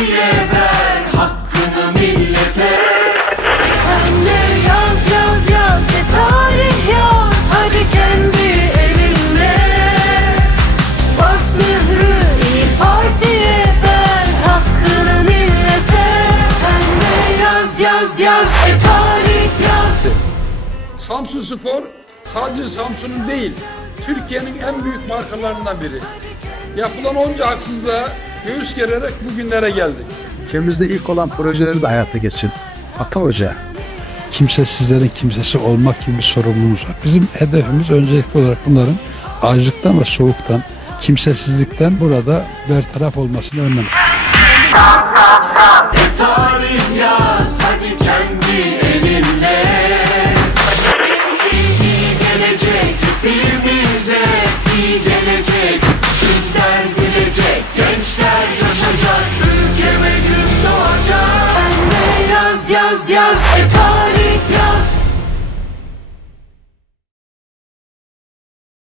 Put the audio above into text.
Geriye ver hakkını millete? Sen de yaz yaz yaz de tarih yaz. Hadi kendi elinle. Bas mührü iyi partiye ver hakkını millete. Sen de yaz yaz yaz de tarih yaz. Samsun Spor sadece Samsun'un değil Türkiye'nin en büyük markalarından biri. Yapılan onca haksızlığa göğüs gererek bugünlere geldik. Ülkemizde ilk olan projeleri de hayata geçirdik. Ata Hoca, kimsesizlerin kimsesi olmak gibi bir sorumluluğumuz var. Bizim hedefimiz öncelikli olarak bunların açlıktan ve soğuktan, kimsesizlikten burada bertaraf olmasını önlemek. Tarih yaz hadi kendi elinle İyi gelecek hepimize iyi gelecek yaz yaz e tarih yaz